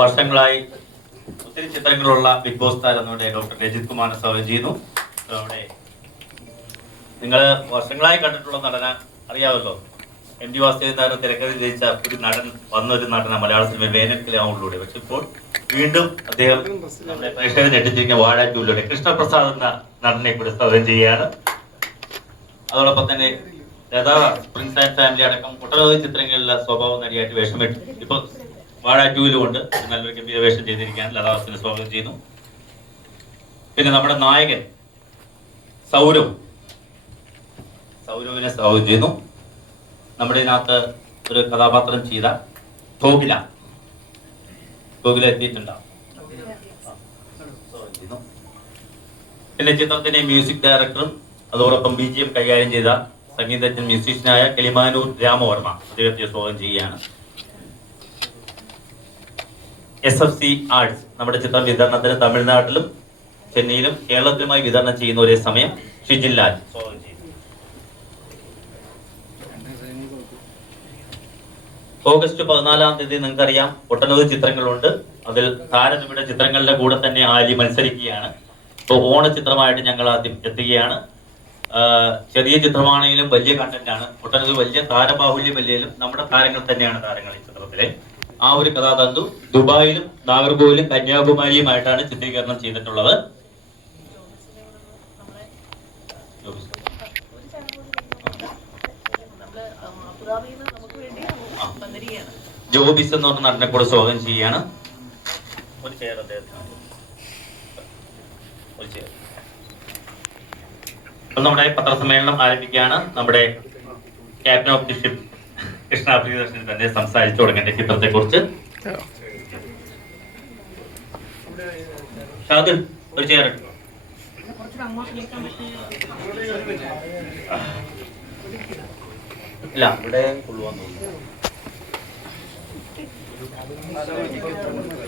വർഷങ്ങളായി ഒത്തിരി ചിത്രങ്ങളുള്ള big boss താരം നമ്മുടെ ഡോക്ടർ രജിത് കുമാറിനെ സ്വാഗതം ചെയ്യുന്നു. അവിടെ നിങ്ങൾ വർഷങ്ങളായി കണ്ടിട്ടുള്ള നടന അറിയാമല്ലോ. MD വാസുദേവൻ തിരക്കഥ ജയിച്ച ഒരു നടൻ വന്നൊരു നടന മലയാള സിനിമ വേനൽക്കിലാവുള്ളൂടെ. പക്ഷെ ഇപ്പോൾ വീണ്ടും അദ്ദേഹം നമ്മുടെ പ്രേക്ഷകരെ ഞെട്ടിച്ചിരിക്കുന്ന വാഴ 2 കൃഷ്ണപ്രസാദ് എന്ന നടനെ കൂടി സ്വാഗതം ചെയ്യുകയാണ്. അതോടൊപ്പം തന്നെ ലതാ പ്രിൻസ് ആൻഡ് ഫാമിലി അടക്കം ഒട്ടനവധി ചിത്രങ്ങളിലെ സ്വഭാവ നടിയായിട്ട് വേഷമിട്ട് ഇപ്പൊ വാഴ 2 കൊണ്ട് നല്ലൊരു ഗംഭീര വേഷം ചെയ്തിരിക്കുകയാണ്. ലതാസിനെ സ്വാഗതം ചെയ്യുന്നു. പിന്നെ നമ്മുടെ നായകൻ സൗരവിനെ സ്വാഗതം ചെയ്യുന്നു. നമ്മുടെ ഇതിനകത്ത് ഒരു കഥാപാത്രം ചെയ്ത ഗോകുല എത്തിയിട്ടുണ്ടാവും. പിന്നെ ചിത്രത്തിന്റെ മ്യൂസിക് ഡയറക്ടറും അതോടൊപ്പം BGM കൈകാര്യം ചെയ്ത സംഗീതജ്ഞൻ മ്യൂസീഷ്യനായ കിളിമാനൂർ രാമവർമ്മ അദ്ദേഹത്തെ സ്വാഗതം ചെയ്യുകയാണ്. SFC ആർട്സ് നമ്മുടെ ചിത്രം വിതരണത്തിന് തമിഴ്നാട്ടിലും ചെന്നൈയിലും കേരളത്തിലുമായി വിതരണം ചെയ്യുന്ന ഒരേ സമയം ഷിജിൻ ലാൽ സ്വാഗതം ചെയ്യുന്നു. ഓഗസ്റ്റ് 14-ാം തീയതി നിങ്ങൾക്കറിയാം ഒട്ടനവധി ചിത്രങ്ങളുണ്ട്. അതിൽ താരനിയുടെ ചിത്രങ്ങളുടെ കൂടെ തന്നെ ആലി മത്സരിക്കുകയാണ്. ഇപ്പോൾ ഓണ ചിത്രമായിട്ട് ഞങ്ങൾ ആദ്യം എത്തുകയാണ്. ചെറിയ ചിത്രമാണെങ്കിലും വലിയ കണ്ടന്റാണ്. ഒട്ടനവധി വലിയ താരബാഹുല്യം വലിയാലും നമ്മുടെ താരങ്ങൾ തന്നെയാണ് താരങ്ങൾ. ഈ ചിത്രത്തിലെ ആ ഒരു കഥാതന്തു ദുബായിലും നാഗർകോവിലും കന്യാകുമാരിയുമായിട്ടാണ് ചിത്രീകരണം ചെയ്തിട്ടുള്ളത്. ജോബിസ് എന്ന് പറഞ്ഞ നടനെ കൂടെ സ്വാഗതം ചെയ്യുകയാണ്. ഒരു ചെയർ അദ്ദേഹത്തിന് നമ്മുടെ പത്രസമ്മേളനം ആരംഭിക്കുകയാണ്. നമ്മുടെ captain of the ship Krishna Priyadarshan തന്നെ സംസാരിച്ചു തുടങ്ങേണ്ട ചിത്രത്തെ കുറിച്ച്. ഷാദിൽ ഒരു ചെയർ. ഇല്ല ഇവിടെ കൊള്ളുവാൻ തോന്നുന്നു.